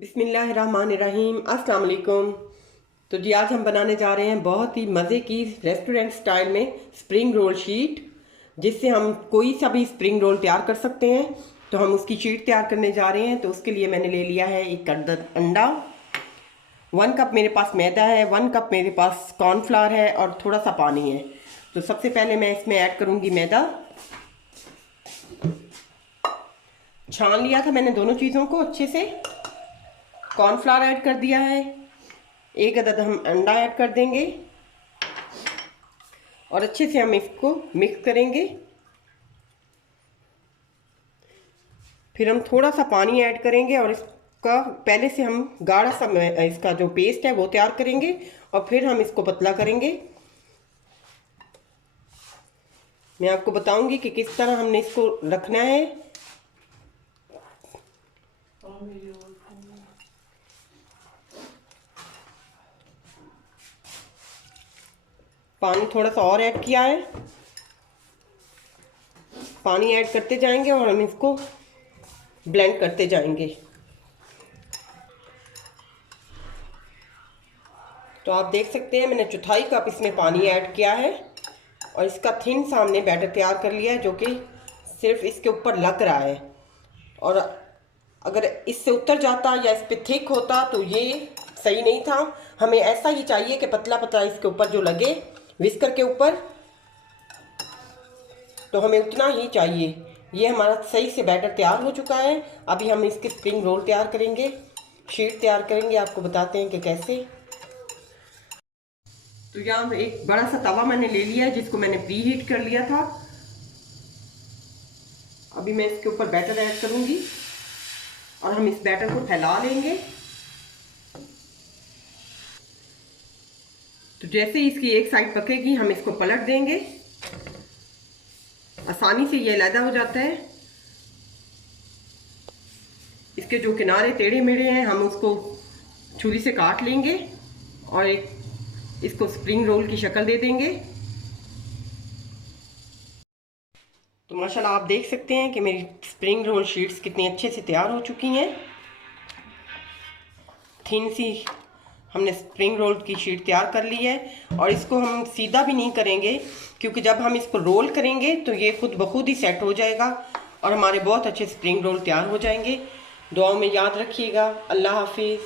बिस्मिल्लाहिर्रहमानिर्रहीम, अस्सलाम वालेकुम। तो जी आज हम बनाने जा रहे हैं बहुत ही मज़े की रेस्टोरेंट स्टाइल में स्प्रिंग रोल शीट, जिससे हम कोई सा भी स्प्रिंग रोल तैयार कर सकते हैं। तो हम उसकी शीट तैयार करने जा रहे हैं। तो उसके लिए मैंने ले लिया है एक अदद अंडा, 1 कप मेरे पास मैदा है, 1 कप मेरे पास कॉर्नफ्लावर है और थोड़ा सा पानी है। तो सबसे पहले मैं इसमें ऐड करूँगी मैदा। छान लिया था मैंने दोनों चीज़ों को अच्छे से। कॉर्नफ्लावर ऐड कर दिया है, एक अदद हम अंडा ऐड कर देंगे और अच्छे से हम इसको मिक्स करेंगे। फिर हम थोड़ा सा पानी ऐड करेंगे और इसका पहले से हम गाढ़ा सा इसका जो पेस्ट है वो तैयार करेंगे और फिर हम इसको पतला करेंगे। मैं आपको बताऊंगी कि किस तरह हमने इसको रखना है। पानी थोड़ा सा और ऐड किया है, पानी ऐड करते जाएंगे और हम इसको ब्लेंड करते जाएंगे। तो आप देख सकते हैं मैंने 1/4 कप इसमें पानी ऐड किया है और इसका थिन सा हमने बैटर तैयार कर लिया है, जो कि सिर्फ इसके ऊपर लग रहा है। और अगर इससे उतर जाता या इस पे थिक होता तो ये सही नहीं था। हमें ऐसा ही चाहिए कि पतला पतला इसके ऊपर जो लगे विस्कर के ऊपर, तो हमें उतना ही चाहिए। ये हमारा सही से बैटर तैयार हो चुका है। अभी हम इसके स्प्रिंग रोल तैयार करेंगे, शीट तैयार करेंगे। आपको बताते हैं कि कैसे। तो यहाँ एक बड़ा सा तवा मैंने ले लिया है, जिसको मैंने प्री हीट कर लिया था। अभी मैं इसके ऊपर बैटर ऐड करूँगी और हम इस बैटर को फैला लेंगे। तो जैसे इसकी एक साइड पकेगी हम इसको पलट देंगे। आसानी से ये अलग हो जाता है। इसके जो किनारे टेढ़े मेढ़े हैं हम उसको छुरी से काट लेंगे और इसको स्प्रिंग रोल की शक्ल दे देंगे। तो माशाल्लाह आप देख सकते हैं कि मेरी स्प्रिंग रोल शीट्स कितनी अच्छे से तैयार हो चुकी हैं। थिन सी हमने स्प्रिंग रोल की शीट तैयार कर ली है और इसको हम सीधा भी नहीं करेंगे, क्योंकि जब हम इसको रोल करेंगे तो ये खुद ब खुद ही सेट हो जाएगा और हमारे बहुत अच्छे स्प्रिंग रोल तैयार हो जाएंगे। दुआओं में याद रखिएगा। अल्लाह हाफिज़।